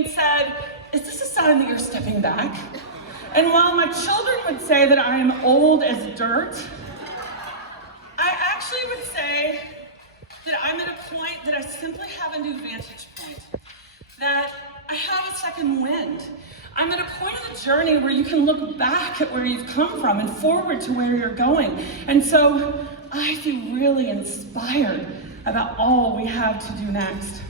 and said, "Is this a sign that you're stepping back?" And while my children would say that I am old as dirt, I actually would say that I'm at a point that I simply have a new vantage point, that I have a second wind. I'm at a point of the journey where you can look back at where you've come from and forward to where you're going. And so I feel really inspired about all we have to do next.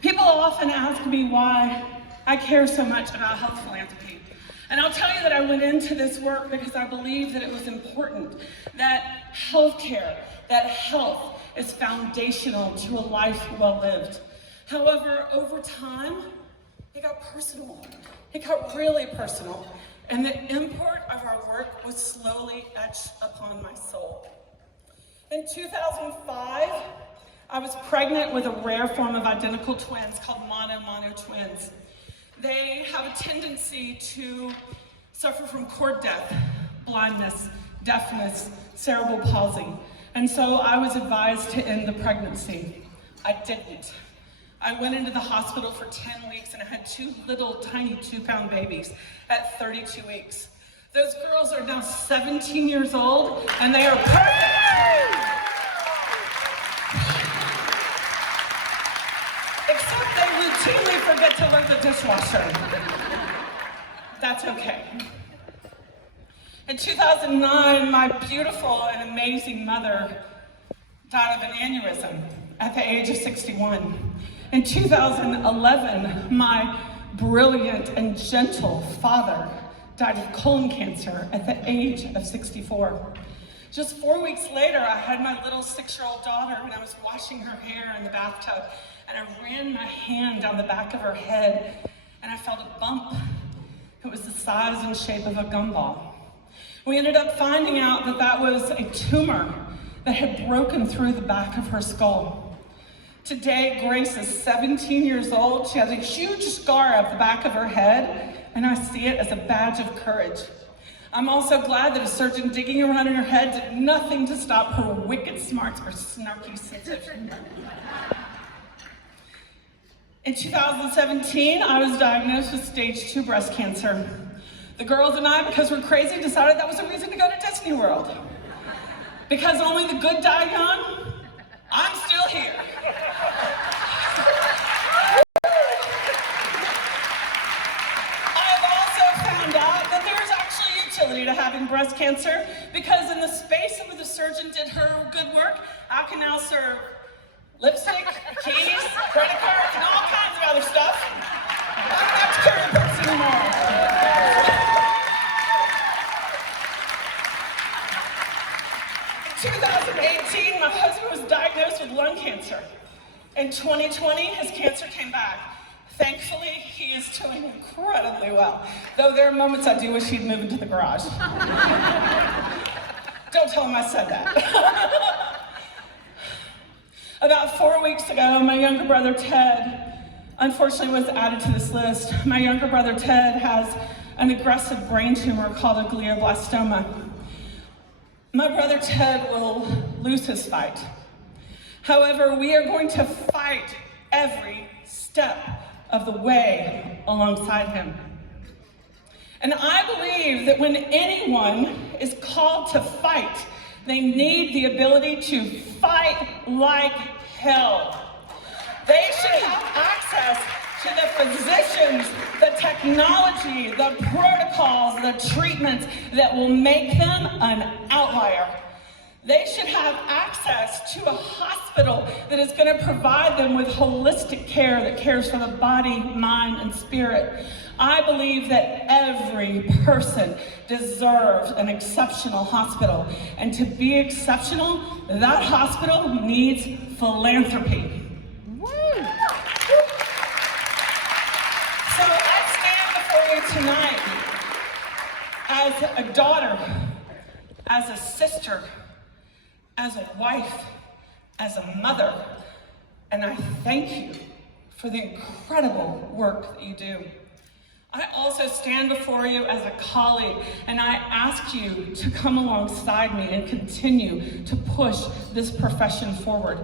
People often ask me why I care so much about health philanthropy. And I'll tell you that I went into this work because I believe that it was important, that healthcare, that health is foundational to a life well lived. However, over time, it got personal. It got really personal. And the import of our work was slowly etched upon my soul. In 2005, I was pregnant with a rare form of identical twins called mono twins. They have a tendency to suffer from cord death, blindness, deafness, cerebral palsy. And so I was advised to end the pregnancy. I didn't. I went into the hospital for 10 weeks and I had two little tiny 2-pound babies at 32 weeks. Those girls are now 17 years old and they are perfect. Except they routinely forget to load the dishwasher. That's okay. In 2009, my beautiful and amazing mother died of an aneurysm at the age of 61. In 2011, my brilliant and gentle father died of colon cancer at the age of 64. Just 4 weeks later, I had my little 6-year-old daughter and I was washing her hair in the bathtub and I ran my hand down the back of her head and I felt a bump. It was the size and shape of a gumball. We ended up finding out that that was a tumor that had broken through the back of her skull. Today, Grace is 17 years old. She has a huge scar up the back of her head, and I see it as a badge of courage. I'm also glad that a surgeon digging around in her head did nothing to stop her wicked smarts or snarky sense of humor. In 2017, I was diagnosed with stage 2 breast cancer. The girls and I, because we're crazy, decided that was a reason to go to Disney World. Because only the good die young, I'm still here. I've also found out that there's actually utility to having breast cancer because in the space where the surgeon did her good work, I can now serve lipstick, keys, credit cards, and all kinds of other stuff. I don't have to carry a purse anymore. In 2018, my husband was diagnosed with lung cancer. In 2020, his cancer came back. Thankfully, he is doing incredibly well, though there are moments I do wish he'd move into the garage. Don't tell him I said that. About 4 weeks ago, my younger brother Ted, unfortunately, was added to this list. My younger brother Ted has an aggressive brain tumor called a glioblastoma. My brother Ted will lose his fight. However, we are going to fight every step of the way alongside him. And I believe that when anyone is called to fight, they need the ability to fight like hell. They should have access to the physicians, the technology, the protocols, the treatments that will make them an outlier. They should have access to a hospital that is going to provide them with holistic care that cares for the body, mind, and spirit. I believe that every person deserves an exceptional hospital. And to be exceptional, that hospital needs philanthropy. So I stand before you tonight as a daughter, as a sister, as a wife, as a mother, and I thank you for the incredible work that you do. I also stand before you as a colleague, and I ask you to come alongside me and continue to push this profession forward,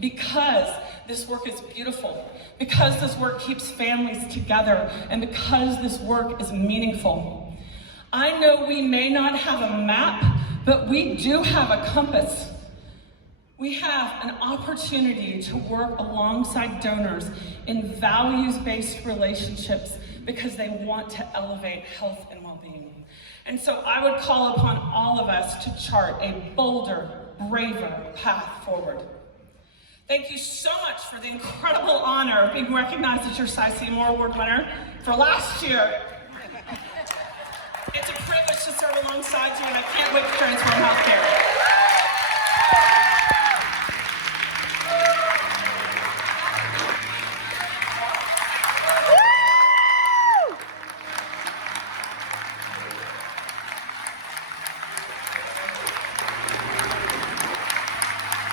because this work is beautiful, because this work keeps families together, and because this work is meaningful. I know we may not have a map, but we do have a compass. We have an opportunity to work alongside donors in values-based relationships because they want to elevate health and well-being. And so I would call upon all of us to chart a bolder, braver path forward. Thank you so much for the incredible honor of being recognized as your Seymour Award winner for last year. It's a privilege to serve alongside you, and I can't wait to transform healthcare.